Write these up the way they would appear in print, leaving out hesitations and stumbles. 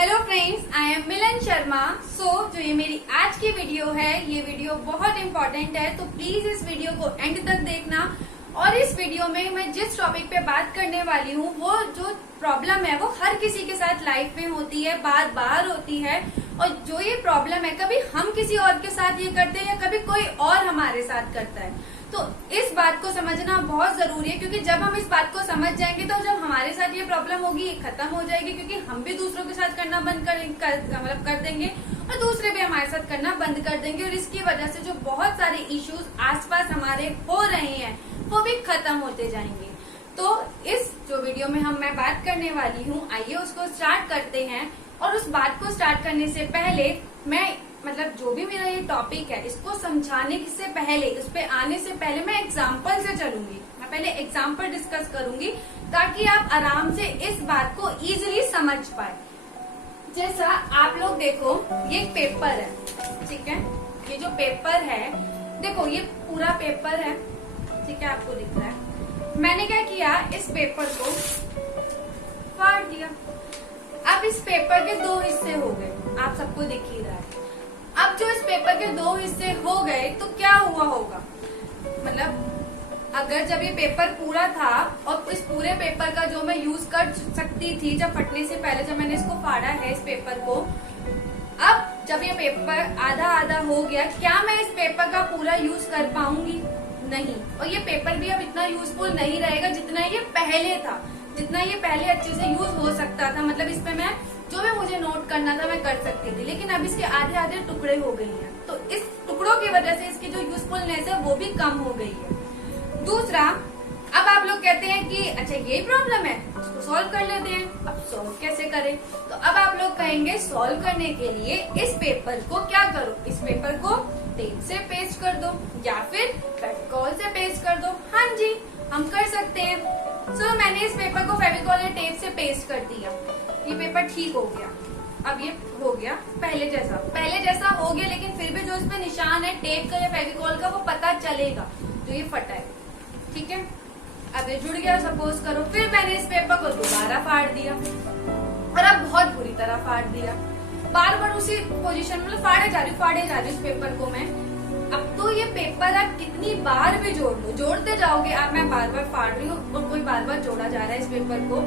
Hello friends, I am मिलन शर्मा। जो ये मेरी आज की वीडियो है, ये वीडियो बहुत इंपॉर्टेंट है, तो प्लीज इस वीडियो को एंड तक देखना। और इस वीडियो में मैं जिस टॉपिक पे बात करने वाली हूँ, वो जो प्रॉब्लम है वो हर किसी के साथ लाइफ में होती है, बार बार होती है। और जो ये प्रॉब्लम है, कभी हम किसी और के साथ ये करते हैं या कभी कोई और हमारे साथ करता है। तो इस बात को समझना बहुत जरूरी है, क्योंकि जब हम इस बात को समझ जाएंगे तो जब हमारे साथ ये प्रॉब्लम होगी, ये खत्म हो जाएगी, क्योंकि हम भी दूसरों के साथ करना बंद कर देंगे और दूसरे भी हमारे साथ करना बंद कर देंगे। और इसकी वजह से जो बहुत सारे इश्यूज आसपास हमारे हो रहे हैं वो भी खत्म होते जाएंगे। तो इस जो वीडियो में मैं बात करने वाली हूँ, आइए उसको स्टार्ट करते हैं। और उस बात को स्टार्ट करने से पहले मैं जो भी मेरा ये टॉपिक है, इसको समझाने से पहले, इस पे आने से पहले मैं एग्जाम्पल से चलूंगी। मैं पहले एग्जाम्पल डिस्कस करूंगी ताकि आप आराम से इस बात को इजीली समझ पाए। जैसा आप लोग देखो, ये एक पेपर है, ठीक है। ये जो पेपर है, देखो ये पूरा पेपर है, ठीक है, आपको दिख रहा है। मैंने क्या किया, इस पेपर को फाड़ दिया। अब इस पेपर के दो हिस्से हो गए, आप सबको दिख ही रहा है। अब जो इस पेपर के दो हिस्से हो गए तो क्या हुआ होगा, अगर जब ये पेपर पूरा था और इस पूरे पेपर का जो मैं यूज कर सकती थी, जब फटने से पहले जब मैंने इसको फाड़ा है, इस पेपर को, अब जब ये पेपर आधा आधा हो गया, क्या मैं इस पेपर का पूरा यूज कर पाऊंगी? नहीं। और ये पेपर भी अब इतना यूजफुल नहीं रहेगा जितना ये पहले था, जितना ये पहले अच्छे से यूज हो सकता था। इस पे मैं जो भी मुझे नोट करना था मैं कर सकती थी, लेकिन अब इसके आधे आधे टुकड़े हो गई हैं। तो इस टुकड़ों की वजह से इसकी जो यूजफुलनेस है वो भी कम हो गई है। दूसरा, अब आप लोग कहते हैं कि अच्छा ये प्रॉब्लम है, इसको सॉल्व कर लेते हैं। अब सॉल्व कैसे करें? तो अब आप लोग कहेंगे सॉल्व करने के लिए इस पेपर को क्या करो, इस पेपर को टेप से पेस्ट कर दो या फिर फेविकॉल से पेस्ट कर दो। हाँ जी, हम कर सकते हैं। मैंने इस पेपर को फेविकॉल या टेप से पेस्ट कर दिया, ये पेपर ठीक हो गया। अब ये हो गया पहले जैसा हो गया, लेकिन फिर भी जो इसमें निशान है टेप का या फेविकॉल का, वो पता चलेगा जो ये फटा है, ठीक है। अब ये जुड़ गया, सपोज करो। फिर मैंने इस पेपर को दोबारा फाड़ दिया और अब बहुत बुरी तरह फाड़ दिया, बार बार उसी पोजीशन में फाड़े जा रही इस पेपर को मैं। अब तो ये पेपर आप कितनी बार भी जोड़ते जाओगे। अब मैं बार बार फाड़ रही हूँ और कोई बार बार जोड़ा जा रहा है इस पेपर को।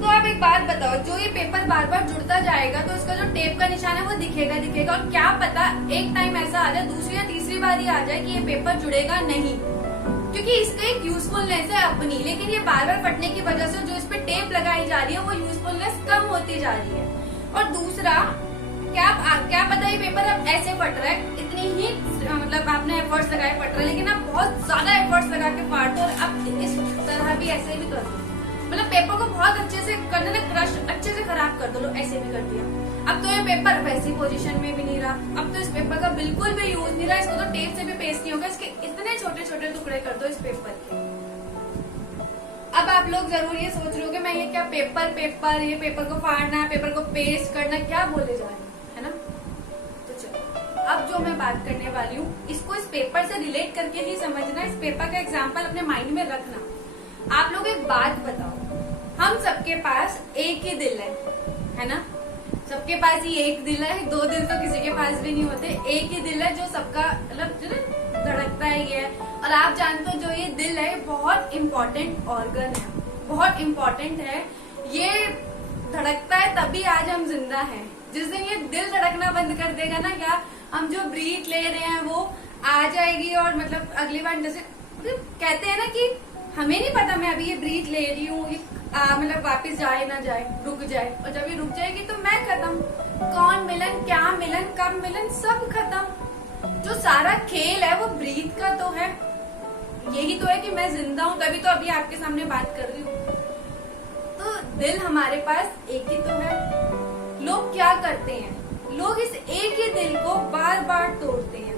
तो आप एक बात बताओ, जो ये पेपर बार बार जुड़ता जाएगा तो इसका जो टेप का निशान है वो दिखेगा। और क्या पता एक टाइम ऐसा आ जाए, दूसरी या तीसरी बार ही आ जाए कि ये पेपर जुड़ेगा नहीं, क्योंकि इसका एक यूजफुलनेस है अपनी। लेकिन ये बार बार फटने की वजह से जो इस पे टेप लगाई जा रही है वो यूजफुलनेस कम होती जा रही है। और दूसरा, क्या पता ये पेपर अब ऐसे फट रहा है, इतनी ही आपने एफर्ट्स लगाए फट रहा है, लेकिन आप बहुत ज्यादा एफर्ट्स लगा के फाड़ दो और अब इस तरह भी ऐसे भी कर दो। पेपर को बहुत अच्छे से करने ना, क्रश अच्छे से खराब कर दो, लो ऐसे भी कर दिया। अब तो ये पेपर वैसी पोजीशन में भी नहीं रहा, अब तो इस पेपर का बिल्कुल भी यूज नहीं रहा। इसको तो टेप से भी पेस्ट नहीं होगा, इसके इतने छोटे छोटे टुकड़े कर दो इस पेपर के। अब आप लोग जरूर ये सोच रहे हो कि मैं ये क्या ये पेपर को फाड़ना, पेपर को पेस्ट करना, क्या बोले जा रहे है ना। तो चलो, अब जो मैं बात करने वाली हूँ, इसको इस पेपर से रिलेट करके ही समझना। इस पेपर का एग्जाम्पल अपने माइंड में रखना। आप लोग एक बात बताओ, हम सबके पास एक ही दिल है ना। सबके पास ही एक दिल है, दो दिल तो किसी के पास भी नहीं होते। एक ही दिल है जो सबका जो धड़कता है ये। और आप जानते हो जो ये दिल है बहुत इम्पोर्टेंट ऑर्गन है, बहुत इम्पोर्टेंट है। ये धड़कता है तभी आज हम जिंदा हैं। जिस दिन ये दिल धड़कना बंद कर देगा ना, या हम जो ब्रीथ ले रहे हैं वो आ जाएगी, और अगली बार जैसे कहते हैं ना कि हमें नहीं पता मैं अभी ये ब्रीथ ले रही हूँ, वापस जाए ना जाए, रुक जाए, और जब ये रुक जाएगी तो मैं खत्म। कौन मिलन, क्या मिलन, कब मिलन, सब खत्म। जो सारा खेल है वो ब्रीथ का तो है, यही तो है कि मैं जिंदा हूँ, तभी तो अभी आपके सामने बात कर रही हूँ। तो दिल हमारे पास एक ही तो है। लोग क्या करते हैं, लोग इस एक ही दिल को बार बार तोड़ते हैं।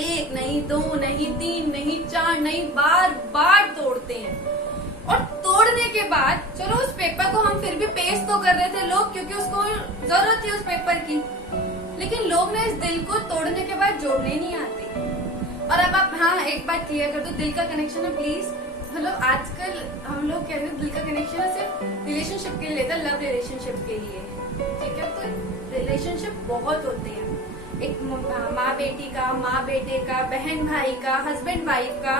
एक नहीं, दो नहीं, तीन नहीं, चार नहीं, बार बार तोड़ते हैं। और तोड़ने के बाद चलो उस पेपर को हम फिर भी पेस्ट तो कर रहे थे लोग, क्योंकि उसको जरूरत थी उस पेपर की, लेकिन लोग ना इस दिल को तोड़ने के बाद जोड़ने नहीं आते। और अब आप एक बात क्लियर कर दो, दिल का कनेक्शन है प्लीज, आजकल हम लोग कहते हैं दिल का कनेक्शन है सिर्फ रिलेशनशिप के लिए लेते हैं, लव रिलेशनशिप के लिए, ठीक है। तो बहुत होते हैं। एक माँ बेटी का, माँ बेटे का, बहन भाई का, हस्बैंड वाइफ का,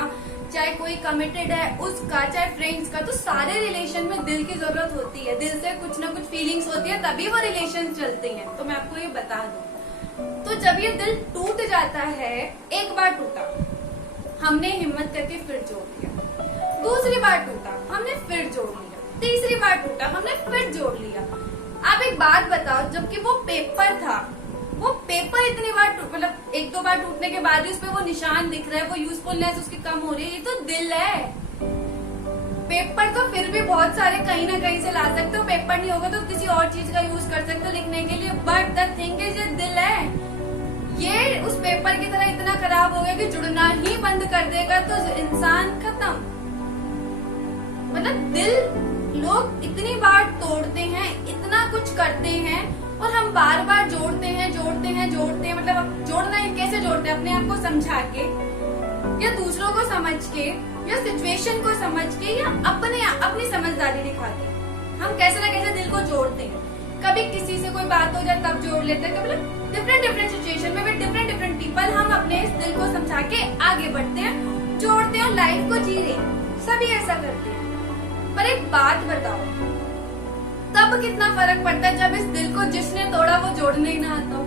चाहे कोई कमिटेड है उसका, चाहे फ्रेंड्स का, तो सारे रिलेशन में दिल की जरूरत होती है। दिल से कुछ ना कुछ फीलिंग्स होती है, तभी वो रिलेशन चलते हैं। तो मैं आपको ये बता दूं, तो जब ये दिल टूट जाता है, एक बार टूटा, हमने हिम्मत करके फिर जोड़ लिया, दूसरी बार टूटा, हमने फिर जोड़ लिया, तीसरी बार टूटा, हमने फिर जोड़ लिया। आप एक बात बताओ, जबकि वो पेपर था, वो पेपर इतनी बार मतलब एक दो बार टूटने के बाद भी उसपे वो निशान दिख रहा है, वो यूजफुलनेस उसकी कम हो रही है, ये तो दिल है। पेपर तो फिर भी बहुत सारे कहीं ना कहीं से ला सकते हो, पेपर नहीं होगा तो किसी और चीज का यूज कर सकते हो लिखने के लिए, बट द थिंग इज ये दिल है, ये उस पेपर की तरह इतना खराब हो गया कि जुड़ना ही बंद कर देगा तो इंसान खत्म। मतलब दिल लोग इतनी बार तोड़ते हैं, इतना कुछ करते हैं, और हम बार बार जोड़ते हैं जोड़ते हैं जोड़ते हैं। मतलब जोड़ना है, कैसे जोड़ते हैं? अपने आप को समझा के, या दूसरों को समझ के, या सिचुएशन को समझ के, या अपनी समझदारी दिखा के हम कैसे ना कैसे दिल को जोड़ते हैं। कभी किसी से कोई बात हो जाए तब जोड़ लेते हैं, मतलब डिफरेंट सिचुएशन में डिफरेंट पीपल हम अपने इस दिल को समझा के आगे बढ़ते हैं, जोड़ते हैं और लाइफ को जी रहे हैं। सभी ऐसा करते हैं। पर एक बात बताओ, तब कितना फर्क पड़ता है जब इस दिल को जिसने तोड़ा वो जोड़ने ही ना आता हो।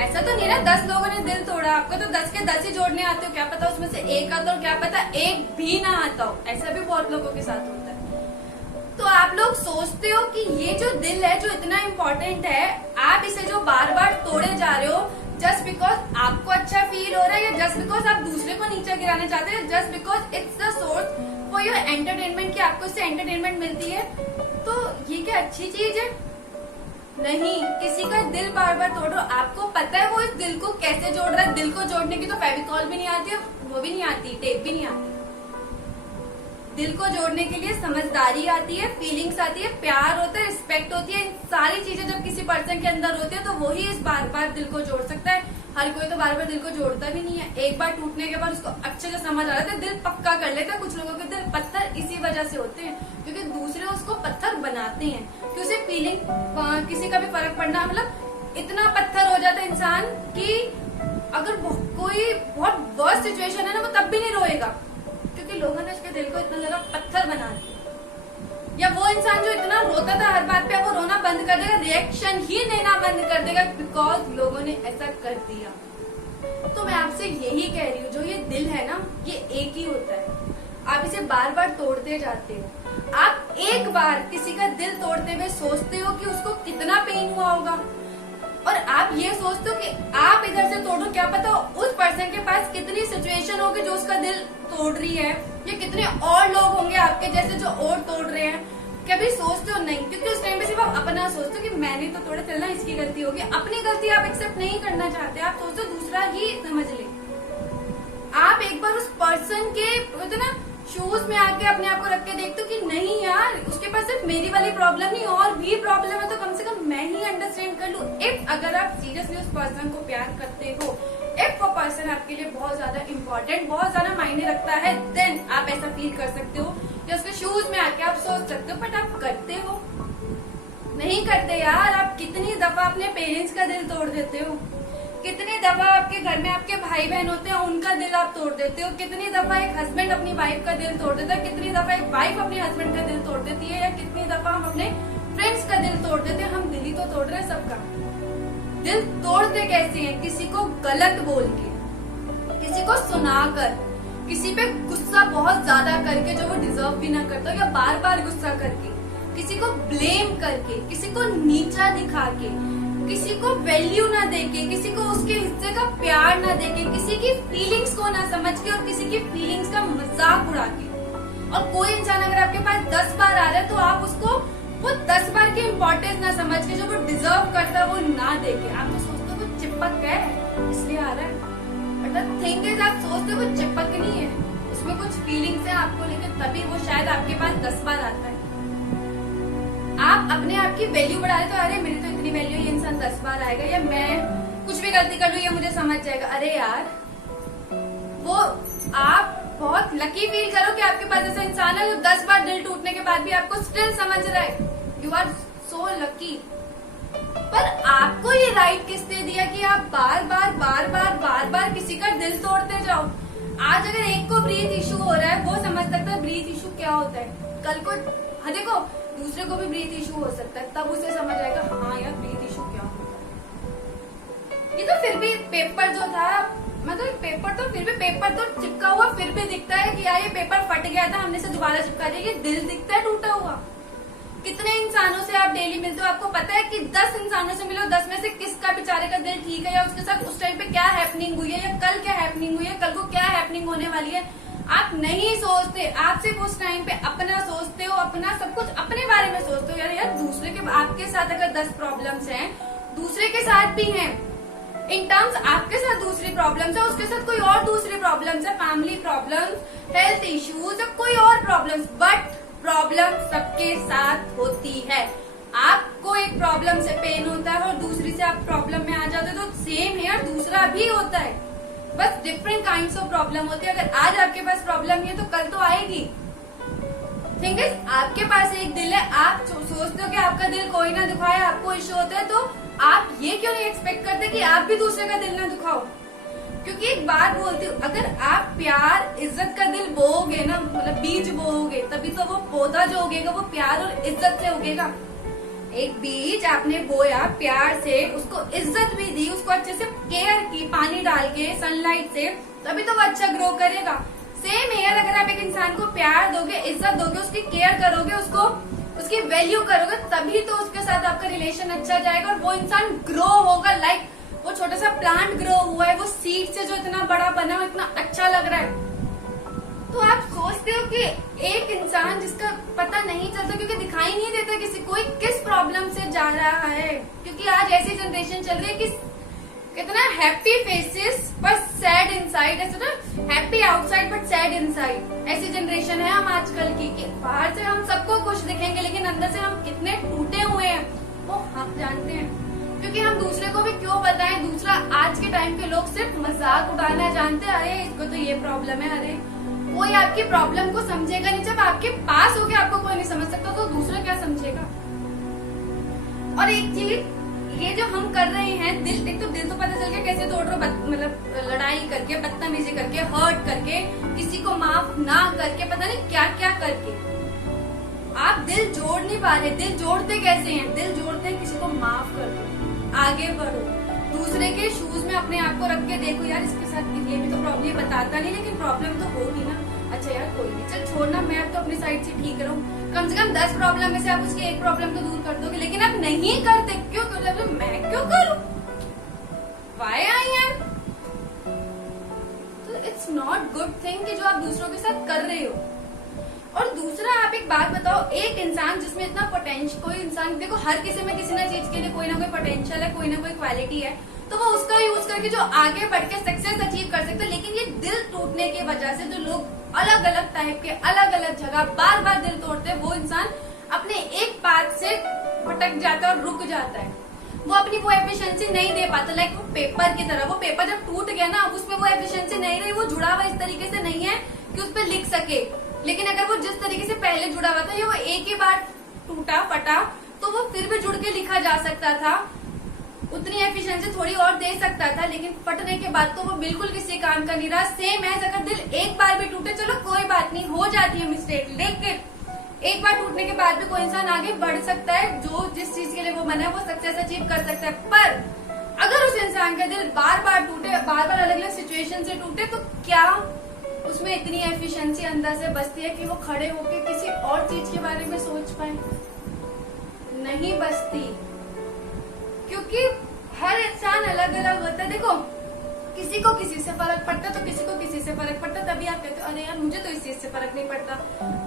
ऐसा तो नहीं ना 10 लोगों ने दिल तोड़ा, आपको तो 10 के 10 ही जोड़ने आते हो, क्या पता उसमें से एक आता हो, क्या पता एक भी ना आता हो। ऐसा भी बहुत लोगों के साथ होता है। तो आप लोग सोचते हो कि ये जो दिल है, जो इतना इम्पोर्टेंट है, आप इसे जो बार बार तोड़े जा रहे हो जस्ट बिकॉज आपको अच्छा फील हो रहा है, या जस्ट बिकॉज आप दूसरे को नीचे गिराना चाहते हैं, just because it's the source for your entertainment, की आपको इससे एंटरटेनमेंट मिलती है, तो ये क्या अच्छी चीज है? नहीं। किसी का दिल बार बार तोड़ रहे हो, आपको पता है वो इस दिल को कैसे जोड़ रहा है। दिल को जोड़ने की तो फेविकॉल भी नहीं आती, वो भी नहीं आती, टेप भी नहीं आती। दिल को जोड़ने के लिए समझदारी आती है, फीलिंग्स आती है, प्यार होता है, रिस्पेक्ट होती है। इन सारी चीजें जब किसी पर्सन के अंदर होती है तो वो ही इस बार बार दिल को जोड़ सकता है। हर कोई तो बार बार दिल को जोड़ता भी नहीं है। एक बार टूटने के बाद उसको अच्छे से समझ आ रहा है, दिल पक्का कर लेता है। कुछ लोगों के दिल पत्थर इसी वजह से होते हैं, क्योंकि दूसरे उसको पत्थर बनाते हैं, कि उसे फीलिंग किसी का भी फर्क पड़ना, मतलब इतना पत्थर हो जाता है इंसान कि अगर कोई बहुत वर्स्ट सिचुएशन है ना, वो तब भी नहीं रोएगा, क्योंकि लोगों ने उसके दिल को इतना ज्यादा पत्थर बना दिया। या वो इंसान जो इतना रोता था हर बात पे, वो रोना बंद कर देगा, रिएक्शन ही देना बंद कर देगा, बिकॉज लोगों ने ऐसा कर दिया। तो मैं आपसे यही कह रही हूँ, जो ये दिल है ना, ये एक ही होता है। आप इसे बार बार तोड़ते जाते हो। आप एक बार किसी का दिल तोड़ते हुए सोचते हो कि उसको कितना पेन हुआ होगा, और आप ये सोचते हो कि आप इधर से तोड़ो, क्या पता उस पर्सन के पास कितनी सिचुएशन होगी जो उसका दिल तोड़ रही है, या कितने और लोग होंगे आपके जैसे जो और तोड़ रहे हैं। कभी सोचते हो नहीं, क्योंकि उस टाइम पे सिर्फ आप अपना सोचते हो कि मैंने तो तोड़ा, चलना इसकी गलती होगी। अपनी गलती आप एक्सेप्ट नहीं करना चाहते, आप सोचते हो दूसरा ही समझ ले। आप एक बार उस पर्सन के ना शूज में आके अपने आप को रख के देखते हो कि नहीं यार, उसके पास सिर्फ मेरी वाली प्रॉब्लम नहीं और भी प्रॉब्लम है, तो कम से कम मैं ही अंडरस्टैंड कर लूं। इफ अगर आप सीरियसली उस पर्सन को प्यार करते हो, इफ वो पर्सन आपके लिए बहुत ज्यादा इम्पोर्टेंट, बहुत ज्यादा मायने रखता है, देन आप ऐसा फील कर सकते हो, या उसके शूज में आके आप सोच सकते हो। बट आप करते हो? नहीं करते यार। आप कितनी दफा अपने पेरेंट्स का दिल तोड़ देते हो, कितनी दफा आपके घर में आपके भाई बहन होते हैं उनका दिल आप तोड़ देते हो, कितनी दफा एक हस्बैंड अपनी वाइफ का दिल तोड़ देता है, कितनी दफा एक वाइफ अपने हस्बैंड का दिल तोड़ देती है, या कितनी दफा हम अपने फ्रेंड्स का दिल तोड़ देते हैं। हम दिल ही तो तोड़ रहे हैं सबका। दिल तोड़ते कैसे हैं? किसी को गलत बोल के, किसी को सुनाकर, किसी पे गुस्सा बहुत ज्यादा करके जो वो डिजर्व भी ना करता, या बार बार गुस्सा करके, किसी को ब्लेम करके, किसी को नीचा दिखा के, किसी को वैल्यू ना देके, किसी को उसके हिस्से का प्यार ना देके, किसी की फीलिंग्स को ना समझ के, और किसी की फीलिंग्स का मजाक उड़ा के। और कोई इंसान अगर आपके पास 10 बार आ रहा है तो आप उसको वो 10 बार की इम्पोर्टेंस ना समझ के, जो वो डिजर्व करता है वो ना देके, आप तो सोचते हो वो चिपक है इसलिए आ रहा है। बट द थिंग इज, आप सोचते हो वो चिपक नहीं है, उसमें कुछ फीलिंग्स है आपको लेकर, तभी वो शायद आपके पास 10 बार आता है। आप अपने आप की वैल्यू बढ़ा रहे तो अरे मेरी तो इतनी वैल्यू, ये इंसान 10 बार आएगा, या मैं कुछ भी गलती कर लूं ये मुझे समझ जाएगा। अरे यार, वो आप बहुत लकी फील करो कि आपके पास ऐसा इंसान है जो 10 बार दिल टूटने के बाद भी आपको स्टिल समझ रहा है। You are so lucky. पर आपको ये राइट किसने दिया कि आप बार बार किसी का दिल तोड़ते जाओ? आज अगर एक को ब्रीथ इशू हो रहा है, वो समझ सकता है ब्रीथ इशू क्या होता है। कल को हाँ देखो दूसरे को भी ब्रीथ इशू हो सकता है, तब उसे समझ आएगा हाँ यार ब्रीथ इशू क्या होता है। ये तो फिर भी पेपर जो था, मतलब पेपर तो चिपका हुआ फिर भी दिखता है कि यार ये पेपर फट गया था, हमने इसे दोबारा चिपका दिया। ये दिल दिखता है टूटा हुआ। कितने इंसानों से आप डेली मिलते हो, आपको पता है कि 10 इंसानों से मिलो, 10 में से किसका बेचारे का दिल ठीक है, या उसके साथ उस टाइम पे क्या हैपनिंग हुई है, या कल क्या हैपनिंग हुई है, कल को क्या हैपनिंग होने वाली है। आप नहीं सोचते, आप सिर्फ उस टाइम पे अपना सोचते हो, अपना सब कुछ अपने बारे में सोचते हो। यार दूसरे के, आपके साथ अगर 10 प्रॉब्लम्स हैं, दूसरे के साथ भी हैं। इन टर्म्स आपके साथ दूसरी प्रॉब्लम्स है, उसके साथ कोई और दूसरी प्रॉब्लम्स है, फैमिली प्रॉब्लम्स, हेल्थ इश्यूज, कोई और प्रॉब्लम्स, बट प्रॉब्लम सबके साथ होती है। आपको एक प्रॉब्लम से पेन होता है और दूसरी से आप प्रॉब्लम में आ जाते हो, तो सेम है और दूसरा भी होता है, बस डिफरेंट काइंड्स ऑफ प्रॉब्लम होती है। अगर आज आपके पास प्रॉब्लम है तो कल तो आएगी। थिंक इज, आपके पास एक दिल है, आप सोचते हो कि आपका दिल कोई ना दुखाए, आपको इश्यू होता है, तो आप ये क्यों नहीं एक्सपेक्ट करते कि आप भी दूसरे का दिल ना दुखाओ। क्योंकि एक बात बोलती हूँ, अगर आप प्यार इज्जत का दिल बोओगे ना, मतलब बीज बोओगे, तभी तो वो पौधा जो उगेगा वो प्यार और इज्जत से उगेगा। एक बीज आपने बोया प्यार से, उसको इज्जत भी दी, उसको अच्छे से केयर की, पानी डाल के, सनलाइट से, तभी तो वो अच्छा ग्रो करेगा। सेम है, अगर आप एक इंसान को प्यार दोगे, इज्जत दोगे, उसकी केयर करोगे, उसको उसकी वैल्यू करोगे, तभी तो उसके साथ आपका रिलेशन अच्छा जाएगा और वो इंसान ग्रो होगा। लाइक वो छोटा सा प्लांट ग्रो हुआ है, वो सीड से जो इतना बड़ा बना है, इतना अच्छा लग रहा है। तो आप सोचते हो कि एक इंसान जिसका पता नहीं चलता, क्योंकि दिखाई नहीं देता किसी कोई किस प्रॉब्लम से जा रहा है, क्योंकि आज ऐसी जनरेशन चल रही है कि कितना हैप्पी फेसेस पर सैड इनसाइड, ऐसा ना happy outside but sad inside, ऐसी जनरेशन है हम आजकल की कि बाहर से हम सबको खुश दिखेंगे लेकिन अंदर से हम कितने टूटे हुए हैं वो हम जानते हैं। क्योंकि हम दूसरे को भी क्यों बताएं, दूसरा आज के टाइम के लोग सिर्फ मजाक उड़ाना जानते हैं, अरे इसको तो ये प्रॉब्लम है, अरे कोई आपकी प्रॉब्लम को समझेगा नहीं। जब आपके पास होके आपको कोई नहीं समझ सकता तो दूसरा क्या समझेगा। और एक चीज ये जो हम कर रहे हैं, दिल, एक तो दिल तो पता चल गया कैसे तोड़ रहे हो, मतलब लड़ाई करके, बदतमीजी करके, हर्ट करके, किसी को माफ ना करके, पता नहीं क्या क्या करके आप दिल जोड़ नहीं पा रहे। दिल जोड़ते कैसे हैं? दिल जोड़ते हैं किसी को माफ कर दो, आगे बढ़ो, दूसरे के शूज में अपने आप को रख के देखो, यार इसके साथ ये भी तो प्रॉब्लम, बताता नहीं लेकिन प्रॉब्लम तो होगी ना, अच्छा यार कोई नहीं, चल छोड़ना, मैं अब तो अपनी साइड से ठीक रहूं। कम से कम 10 प्रॉब्लम में से आप उसकी एक प्रॉब्लम को दूर कर दोगे, लेकिन आप नहीं करते। क्यों? क्यों मैं क्यों करूं? वाई आई एम, तो इट्स नॉट गुड थिंग कि जो आप दूसरों के साथ कर रहे हो। और दूसरा, आप एक बात बताओ, एक इंसान जिसमें इतना पोटेंशियल, कोई इंसान देखो हर किसी में किसी ना चीज के लिए कोई ना कोई पोटेंशियल है, कोई ना कोई क्वालिटी है, तो वो उसका यूज करके जो आगे बढ़ के सक्सेस अचीव कर सकते हैं। लेकिन ये दिल टूटने की वजह से जो लोग अलग अलग टाइप के, अलग अलग जगह बार बार दिल तोड़ते हैं, वो इंसान अपने एक पाथ से भटक जाता है और रुक जाता है। वो अपनी वो एफिशिएंसी नहीं दे पाता। लाइक वो पेपर की तरह, वो पेपर जब टूट गया ना, उसमें वो एफिशिएंसी नहीं रही, वो जुड़ा हुआ इस तरीके से नहीं है कि उस पर लिख सके। लेकिन अगर वो जिस तरीके से पहले जुड़ा हुआ था, ये वो एक ही बार टूटा फटा, तो वो फिर भी जुड़ के लिखा जा सकता था, उतनी एफिशिएंसी थोड़ी और दे सकता था, लेकिन फटने के बाद तो वो बिल्कुल किसी काम का नहीं रहा। सेम है, अगर दिल एक बार भी टूटे, चलो कोई बात नहीं, हो जाती है मिस्टेक, लेकिन एक बार टूटने के बाद भी कोई इंसान आगे बढ़ सकता है, जो जिस चीज के लिए वो बना है वो सक्सेस अचीव कर सकता है। पर अगर उस इंसान का दिल बार बार टूटे, बार बार अलग अलग सिचुएशन से टूटे, तो क्या उसमें इतनी एफिशिएंसी अंदर से बचती है कि वो खड़े होके किसी और चीज के बारे में सोच पाए? नहीं बचती, क्योंकि हर इंसान अलग अलग होता है। देखो, किसी को किसी से फर्क पड़ता है तो किसी को किसी से फर्क पड़ता है, तभी आप कहते हो अरे यार मुझे तो इस चीज से फर्क नहीं पड़ता।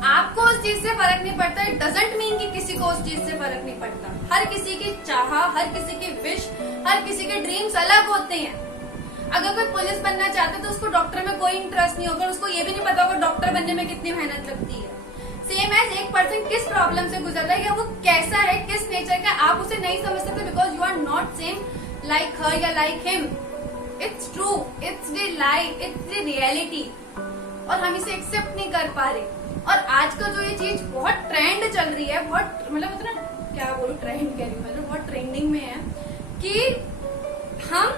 आपको उस चीज से फर्क नहीं पड़ता, इट डजंट मीन कि किसी को उस चीज से फर्क नहीं पड़ता। हर किसी की चाह, हर किसी की विश, हर किसी के ड्रीम्स अलग होते हैं। अगर कोई पुलिस बनना चाहता है तो उसको डॉक्टर में कोई इंटरेस्ट नहीं होगा, उसको ये भी नहीं पता होगा डॉक्टर बनने में कितनी मेहनत लगती है। सेम एज एक पर्सन किस प्रॉब्लम से गुजर रहा है या वो कैसा है, किस नेचर का, आप उसे नहीं समझ सकते because you are not same like her या like him. It's true, it's the life, it's the reality, और हम इसे एक्सेप्ट नहीं कर पा रहे। और आज का जो ये चीज बहुत ट्रेंड चल रही है, बहुत मतलब इतना क्या बोलूं, ट्रेंड कह रही हूँ मैं, बहुत ट्रेंडिंग में है कि हम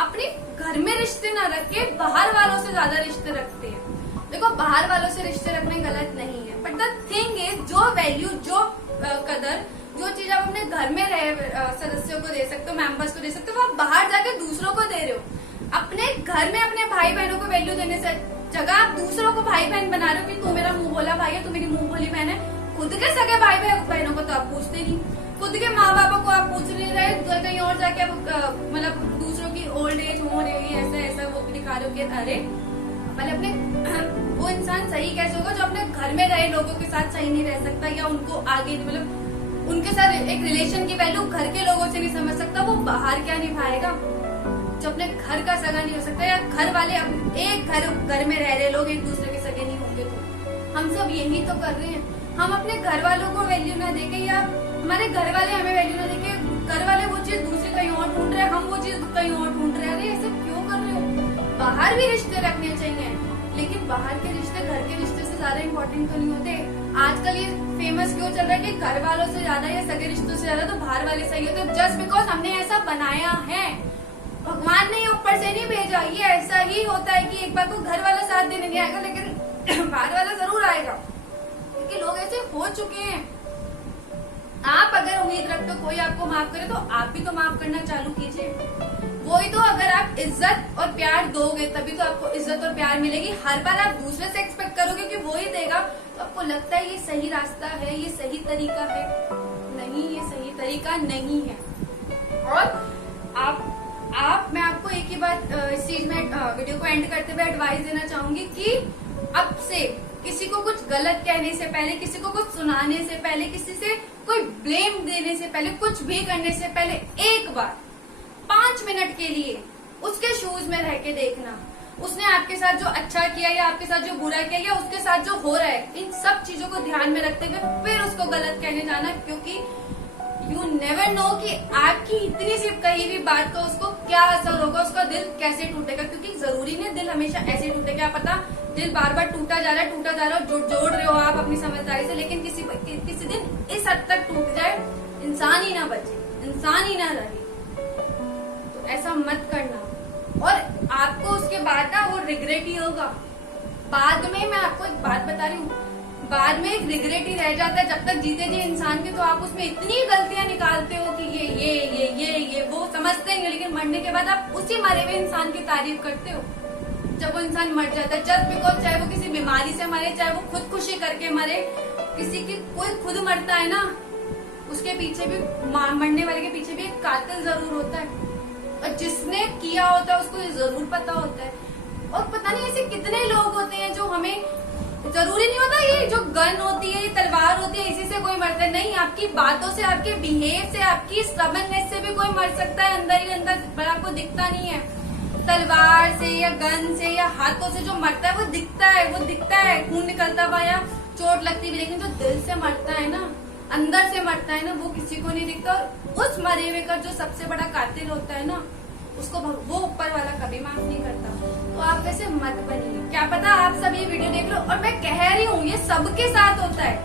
अपने घर में रिश्ते ना रख के बाहर वालों से ज्यादा रिश्ते रखते हैं। देखो, बाहर वालों से रिश्ते रखने गलत नहीं है, बट द थिंग इज जो वैल्यू, जो कदर, जो चीज आप अपने घर में रहे सदस्यों को दे सकते हो, मेंबर्स को दे सकते हो, वो आप बाहर जाके दूसरों को दे रहे हो। अपने घर में अपने भाई बहनों को वैल्यू देने से जगह आप दूसरों को भाई बहन बना रहे हो कि तू मेरा मुंह बोला भाई है, तू मेरी मुंह बोली बहन है। खुद के सगे भाई बहनों को तो आप पूछते नहीं, खुद के माँ बाप को आप पूछ नहीं रहे, तो कहीं और जाके आप मतलब दूसरों की ओल्ड एज हो रही है, ऐसा ऐसा वो भी दिखा रहे हो कि अरे पहले अपने वो इंसान सही कैसे होगा जो अपने घर में रहे लोगों के साथ सही नहीं रह सकता, या उनको आगे मतलब उनके साथ एक रिलेशन की वैल्यू घर के लोगों से नहीं समझ सकता, वो बाहर क्या निभाएगा जो अपने घर का सगा नहीं हो सकता, या घर वाले एक घर में रह रहे लोग एक दूसरे के सगे नहीं होंगे। तो हम सब यही तो कर रहे हैं, हम अपने घर वालों को वैल्यू ना देके, या हमारे घर वाले हमें वैल्यू ना देके, घर वाले वो चीज दूसरी कहीं और ढूंढ रहे हैं, हम वो चीज कहीं और ढूंढ रहे हैं। अरे ऐसे क्यों कर रहे हो? बाहर भी रिश्ते रखने चाहिए, लेकिन बाहर के रिश्ते घर के रिश्ते से ज्यादा इम्पोर्टेंट तो नहीं होते। आजकल ये फेमस क्यों चल रहा है कि घर वालों से ज्यादा या सगे रिश्तों से ज्यादा तो बाहर वाले सही होते, जस्ट बिकॉज हमने ऐसा बनाया है। भगवान ने ऊपर से नहीं भेजा, ये ऐसा ही होता है कि एक बार को घर वाला साथ देने नहीं आएगा, लेकिन बाहर वाला जरूर आएगा, क्योंकि लोग ऐसे हो चुके हैं। आप अगर उम्मीद रखते हो कोई आपको माफ करे, तो आप भी तो माफ करना चालू कीजिए। वही तो, अगर आप इज्जत और प्यार दोगे तभी तो आपको इज्जत और प्यार मिलेगी। हर बार आप दूसरे से एक्सपेक्ट करोगे कि वो ही देगा, तो आपको लगता है ये सही रास्ता है, ये सही तरीका है। नहीं, ये सही तरीका नहीं है। और मैं आपको एक ही बात इस चीज में वीडियो को एंड करते हुए एडवाइस देना चाहूंगी कि अब से किसी को कुछ गलत कहने से पहले, किसी को कुछ सुनाने से पहले, किसी से कोई ब्लेम देने से पहले, कुछ भी करने से पहले एक बार 5 मिनट के लिए उसके शूज में रह के देखना। उसने आपके साथ जो अच्छा किया या आपके साथ जो बुरा किया या उसके साथ जो हो रहा है, इन सब चीजों को ध्यान में रखते हुए फिर उसको गलत कहने जाना, क्योंकि यू नेवर नो कि आपकी इतनी सी कही हुई बात का उसको क्या असर होगा, उसका दिल कैसे टूटेगा। क्योंकि जरूरी नहीं दिल हमेशा ऐसे टूटे, क्या पता दिल बार बार टूटा जा रहा है, जोड़ रहे हो आप अपनी समझदारी से, लेकिन किसी दिन इस हद तक टूट जाए इंसान ही ना बचे, इंसान ही ना रहे। तो ऐसा मत करना, और आपको उसके बाद ना वो रिग्रेट ही होगा। बाद में मैं आपको एक बात बता रही हूँ, बाद में एक रिग्रेट ही रह जाता है। जब तक जीते जी इंसान के, तो आप उसमें इतनी गलतियां निकालते हो कि ये वो समझते हैं, लेकिन मरने के बाद आप उसी मरे हुए इंसान की तारीफ करते हो। जब वो इंसान मर जाता है, जस्ट बिकॉज चाहे वो किसी बीमारी से मरे, चाहे वो खुदकुशी करके मरे, किसी की कोई खुद मरता है ना, उसके पीछे भी, मरने वाले के पीछे भी एक कातिल जरूर होता है, और जिसने किया होता है उसको ये जरूर पता होता है। और पता नहीं ऐसे कितने लोग होते हैं जो हमें, जरूरी नहीं होता ये जो गन होती है, ये तलवार होती है, इसी से कोई मरता है, नहीं, आपकी बातों से, आपके बिहेव से, आपकी स्टबर्ननेस से भी कोई मर सकता है अंदर ही अंदर, पर आपको दिखता नहीं है। तलवार से या गन से या हाथों से जो मरता है वो दिखता है, खून निकलता हुआ या चोट लगती भी, लेकिन जो दिल से मरता है ना, अंदर से मरता है ना, वो किसी को नहीं दिखता। और उस मरे हुए का जो सबसे बड़ा कातिल होता है ना, उसको वो ऊपर वाला कभी माफ नहीं करता। तो आप वैसे मत बनिए। क्या पता आप सब ये वीडियो देख लो, और मैं कह रही हूँ ये सबके साथ होता है।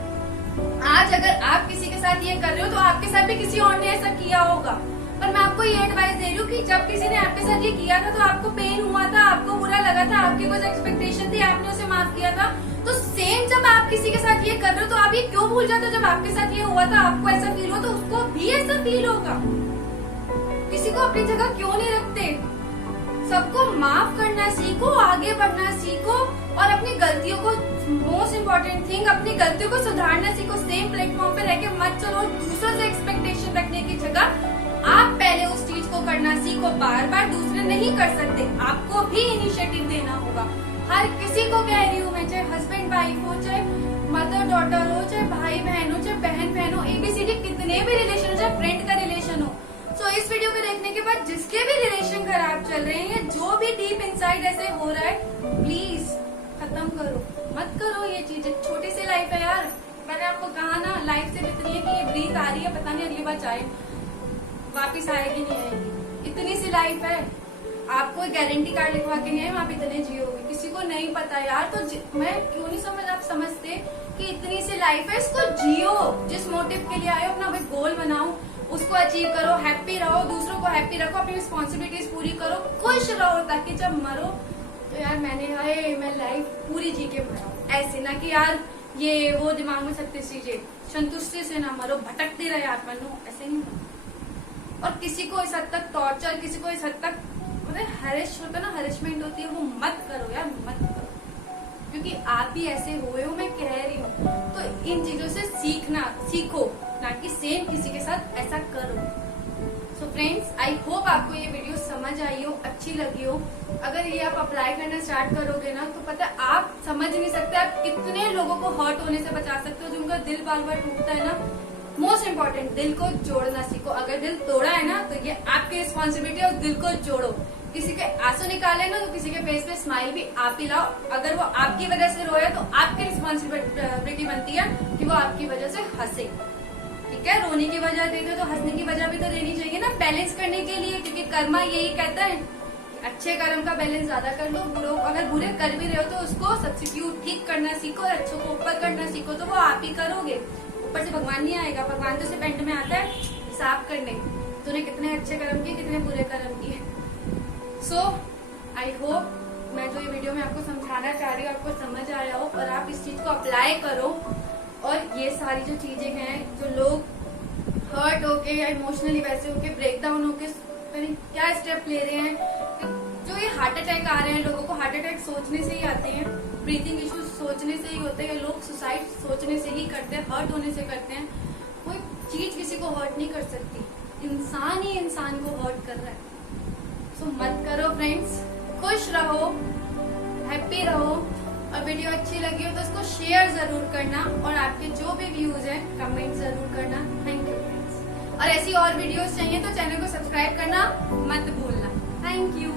आज अगर आप किसी के साथ ये कर रहे हो, तो आपके साथ भी किसी और ने ऐसा किया होगा। पर मैं आपको ये एडवाइस दे रही हूँ कि जब किसी ने आपके साथ ये किया था, तो आपको पेन हुआ था, आपको बुरा लगा था, आपकी कुछ एक्सपेक्टेशन थी, आपने उसे माफ किया था। तो सेम जब आप किसी के साथ ये कर रहे हो, तो आप ये क्यों भूल जाते हो? जब आपके साथ ये हुआ था, आपको ऐसा फील हुआ, तो उसको भी ऐसा फील होगा। किसी को अपनी जगह क्यों नहीं रखते? सबको माफ करना सीखो, आगे बढ़ना सीखो, और अपनी गलतियों को, मोस्ट इम्पोर्टेंट थिंग, अपनी गलतियों को सुधारना सीखो। सेम प्लेटफॉर्म पे रह के मत चलो। दूसरों से एक्सपेक्टेशन रखने की जगह आप पहले उस चीज को करना सीखो। बार बार दूसरे नहीं कर सकते, आपको भी इनिशिएटिव देना होगा। हर किसी को कह रही हूँ मैं, चाहे हस्बैंड वाइफ हो, चाहे मदर डॉटर हो, चाहे भाई बहन हो, चाहे बहन बहन हो, ABCD कितने भी रिलेशन हो, चाहे फ्रेंड का रिलेशन हो। सो इस वीडियो को देखने के बाद जिसके भी रिलेशन खराब चल रहे हैं, या जो भी डीप इनसाइड ऐसे हो रहा है, प्लीज खत्म करो, मत करो ये चीजें। छोटी सी लाइफ है यार, मैंने आपको कहा ना, लाइफ से इतनी है कि ये ब्रीथ आ रही है, पता नहीं अगली बार चाहे वापिस आएगी नहीं आएगी। इतनी सी लाइफ है, आप कोई गारंटी कार्ड लिखवा के नहीं आए, आप इतने जियोगे, किसी को नहीं पता यार। तो मैं क्यों नहीं आप समझते कि इतनी सी लाइफ है, इसको जियो। जिस मोटिव के लिए आए हो अपना वही गोल बनाओ, उसको अचीव करो, हैप्पी रहो, दूसरों को हैप्पी रखो, अपनी रिस्पॉन्सिबिलिटीज पूरी करो, खुश रहो, ताकि जब मरो तो यार मैं लाइफ पूरी जी के मरा। ऐसे ना कि यार ये वो दिमाग में 36 चीजें, संतुष्टि से ना मरो, भटकते रहे आत्मा नो, ऐसे नहीं मरो। और किसी को इस हद तक टॉर्चर, किसी को इस हद तक मतलब हरेश होता है ना, हरेशमेंट होती है, वो मत करो यार, मत करो, क्योंकि आप भी ऐसे हुए हो, मैं कह रही हूँ। तो इन चीजों से सीखो, ना कि सेम किसी के साथ ऐसा करो। सो फ्रेंड्स, आई होप आपको ये वीडियो समझ आई हो, अच्छी लगी हो। अगर ये आप अप्लाई करना स्टार्ट करोगे ना, तो पता है आप समझ नहीं सकते आप कितने लोगों को हर्ट होने से बचा सकते हो, जिनका दिल बार बार टूटता है ना। मोस्ट इम्पोर्टेंट, दिल को जोड़ना सीखो। अगर दिल तोड़ा है ना, तो ये आपकी रिस्पॉन्सिबिलिटी है, दिल को जोड़ो। किसी के आंसू निकाले ना, तो किसी के फेस पे स्माइल भी आप ही लाओ। अगर वो आपकी वजह से रोया, तो आपकी रिस्पॉन्सिबिलिटी बनती है कि वो आपकी वजह से हंसे। ठीक है, रोने की वजह देते तो हंसने की वजह भी तो देनी चाहिए ना, बैलेंस करने के लिए। क्योंकि कर्मा यही कहता है, अच्छे कर्म का बैलेंस ज्यादा कर लो, अगर बुरे कर भी रहे हो तो उसको सब्स्टिट्यूट ठीक करना सीखो, और अच्छों को ऊपर करना सीखो, तो वो आप ही करोगे। ऊपर से भगवान नहीं आएगा, भगवान तो सिर्फ एंड में आता है हिसाब करने, तूने कितने अच्छे कर्म किए, कितने बुरे कर्म किए। सो आई होप मैं जो ये वीडियो में आपको समझाना चाह रही हूँ आपको समझ आया हो, और आप इस चीज को अप्लाई करो। और ये सारी जो चीजें हैं, जो लोग हर्ट होके या इमोशनली वैसे होके ब्रेक डाउन होके क्या स्टेप ले रहे हैं, जो ये हार्ट अटैक आ रहे हैं, लोगों को हार्ट अटैक सोचने से ही आते हैं, ब्रीथिंग इश्यूज सोचने से ही होते हैं, लोग सुसाइड सोचने से ही करते हैं, हर्ट होने से करते हैं। कोई चीज किसी को हर्ट नहीं कर सकती, इंसान ही इंसान को हर्ट कर रहा है। सो मत करो फ्रेंड्स, खुश रहो, हैप्पी रहो। और वीडियो अच्छी लगी हो तो इसको शेयर जरूर करना, और आपके जो भी व्यूज हैं कमेंट जरूर करना। Thank you friends. और ऐसी और वीडियोस चाहिए तो चैनल को सब्सक्राइब करना मत भूलना। Thank you.